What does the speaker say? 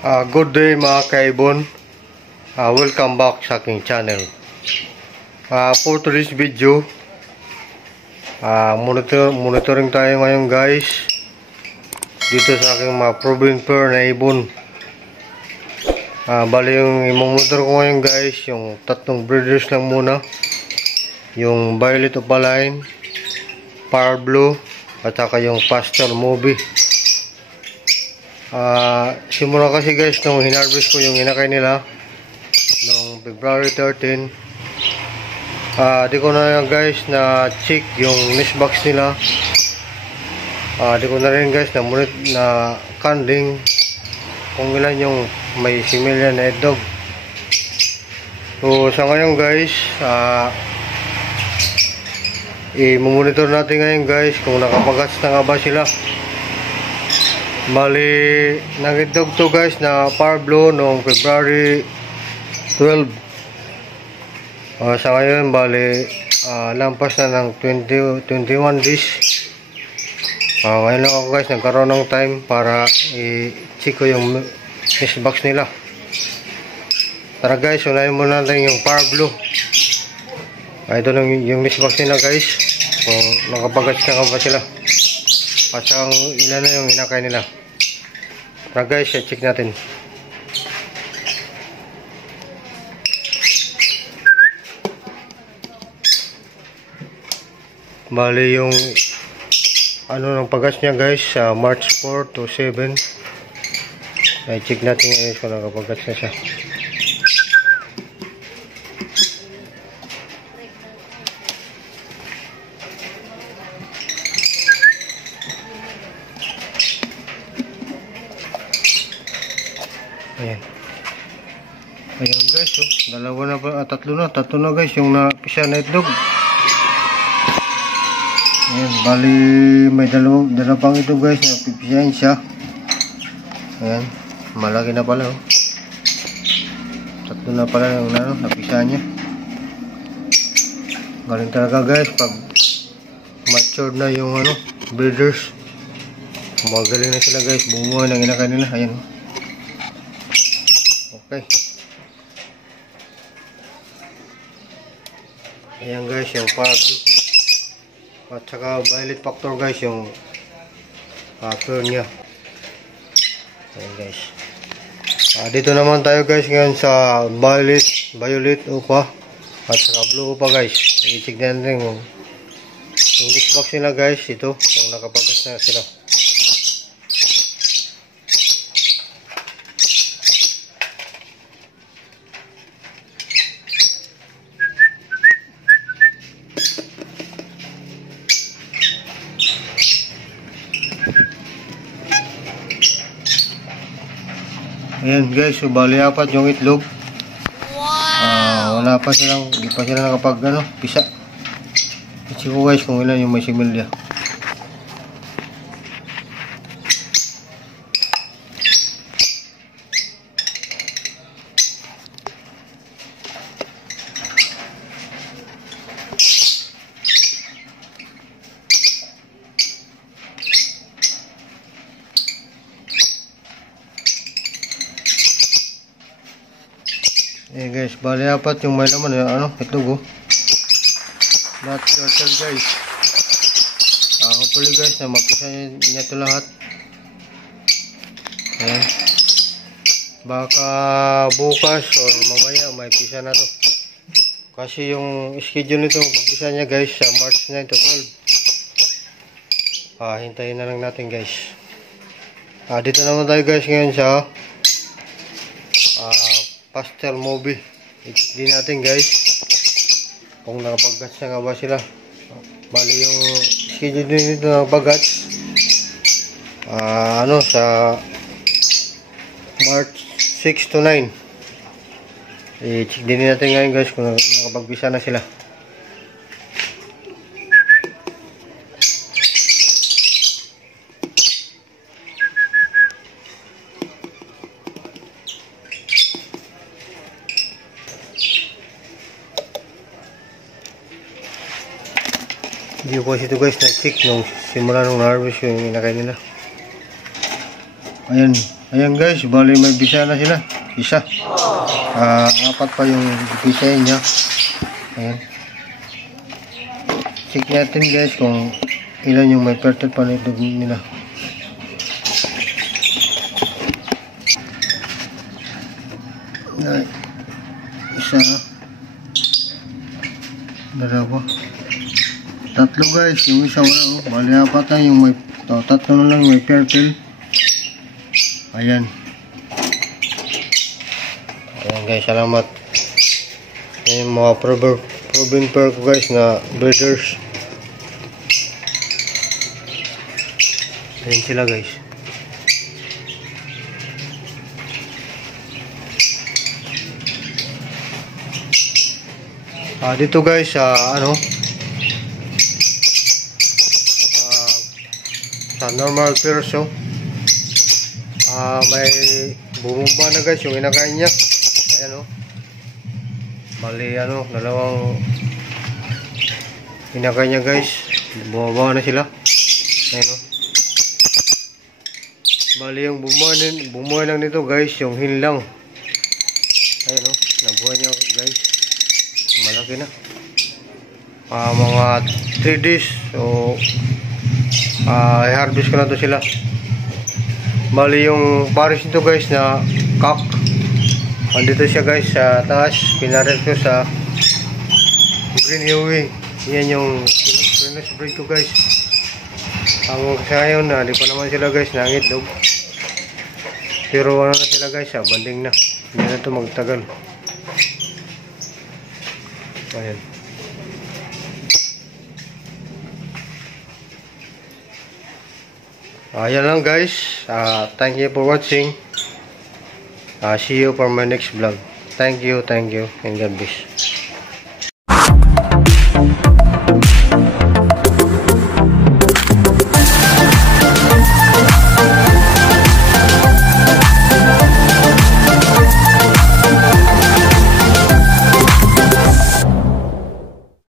Good day mga kaibon. Welcome back sa aking channel. For today's video, monitoring tayo ngayon guys dito sa aking mga proven pair na ibon. Bali yung imomonitor ko ngayon guys, yung tatlong breeders lang muna, yung Violet Opaline, Power Blue at saka yung Pastel Movie. Simula kasi guys nung hinarvest ko yung inakay nila noong February 13, di ko na guys na check yung nest box nila. Di ko na rin guys na canding kung ilan yung may similya na dog. So sa ngayon guys, i-monitor natin ngayon guys kung nakapagats na nga ba sila. Bali, nag-itlog to guys na Power Blue noong February 12. Sa ngayon, bali, lampas na ng 21 days. Ngayon lang ako guys, nagkaroon ng time para i-check ko yung nest box nila. Tara guys, unahin muna natin yung Power Blue. Ito lang yung nest box nila guys. Kung nakapagats na ba sila. At saka ilan na yung inakay nila. Tara guys, check natin. Bali yung ng pagats niya guys sa March 4 to 7. Ay check natin ngayon kung nakapagats na siya. Ayan guys, dalawa na ba, tatlo na guys yung napisa na itlog. Ayan, bali may dalawa pang ito guys na pipisahin siya. Ayan, malaki na pala tatlo na pala yung napisa niya. Galing talaga guys pag matured na yung breeders. Magaling na sila guys, bumuhay ng inakay nila. Ayan. Okay. Ayan guys, yung Power Blue at saka Violet Factor guys, yung pair niya. Ayan guys. Dito naman tayo guys ngayon sa Violet Opa at saka Blue Opa guys. I-check natin yung nest box nila guys, ito kung nakapagkas na sila. Ayan guys, so bali apat yung itlog. Wala pa silang, hindi pa sila nakapag pisa. Kasi ko guys kung ilan yung may similya. Guys, bali apat yung may laman itlog lahat turtle guys. Hopefully guys na mapisa niya ito lahat. Ayan. Baka bukas or mamaya may pisa na to. Kasi yung schedule nito magpisa niya guys sa March 9 to 12. Hintayin na lang natin guys. Dito naman tayo guys ngayon sa Pastel Movie. I-check natin guys kung nakapagats na nga ba sila. Bali yung schedule nito nakapagats sa March 6 to 9. I-check din natin ngayon guys kung nakapagpisa na sila. Hindi ko kasi ito guys na-check nung simula nung harvest yung inakay nila. Ayan. Ayan guys, bali may bisa na sila. Isa. Apat pa yung bisa niya. Ayan. Check natin guys kung ilan yung may fertile pa nito nila. Ayan. Isa. Dalawa. Tatlo guys, yung isa wala oh. Bali apat na yung may tatlo na lang may fertile. Ayan. Ayan guys, salamat. Ayan yung mga proven pair ko guys na breeders. Ayan sila guys. Dito guys, sa normal perso, may bumumba na guys yung inakain niya. Ayan bali dalawang inakain niya guys, bumaba na sila. Ayan bali yung bumuha lang nito guys, yung hinlang. Ayan nabuhay niya guys, malaki na. Mga 3 days so i-harvest ko na to sila. Bali yung pares nito guys na cock, andito siya guys sa taas, pinares ko sa green Huey. Yan yung breed ko guys. Ang sa ngayon di pa naman sila guys nangitlog, pero na sila guys banding na, hindi na ito magtagal. Ayan. Ayan lang guys. Thank you for watching. See you for my next vlog. Thank you, and God bless.